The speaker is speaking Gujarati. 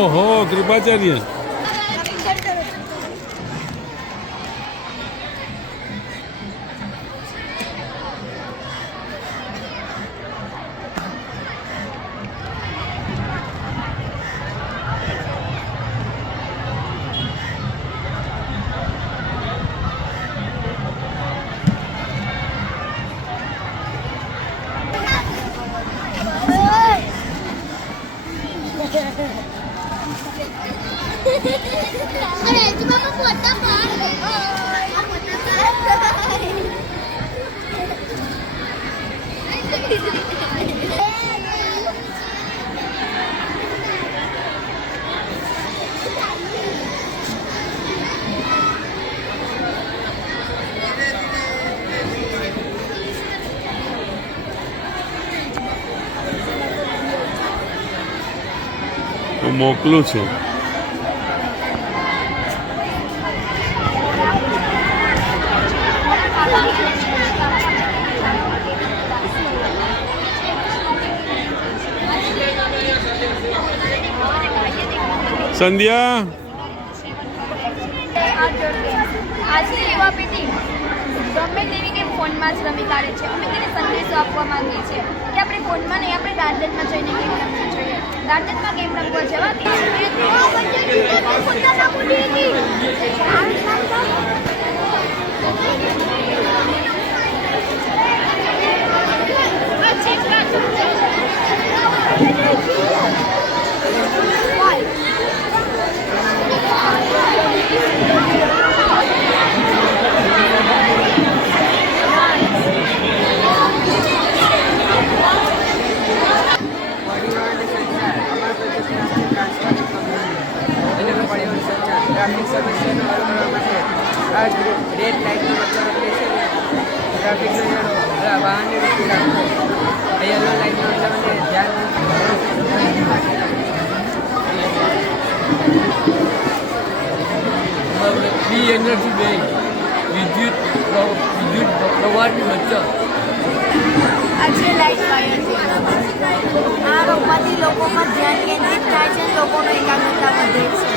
ઓહો કૃપાચાર્ય અરે તું બાપા પોતા પાડ હું મોકલું છું સંધ્યા આજની યુવા પેઢી ગમે તેવી કે ફોનમાં જ રમી કાઢે છે. અમે તેને સંદેશો આપવા માંગીએ છીએ કે આપણે ફોનમાં નહીં, આપણે ગાર્ડનમાં જઈને ગેમ રમવી જોઈએ. ગાર્ડનમાં ગેમ રમવા જવાથી ટ્રાફિક સમસ્યાનો હલ કરવા માટે આ રેડ લાઇટનો મતલબ એટલે છે ટ્રાફિકનો વાહનને રોકી રાખવો. યલો લાઇટનો મતલબ ધ્યાન બી એનર્જી બે વિદ્યુત પ્રવાહની બચત. આજે લાઇટ વાયર છે. આ રોકવાથી લોકોમાં ધ્યાન કેન્દ્રિત થાય છે, લોકોનો એકાગ્રતા વધે છે.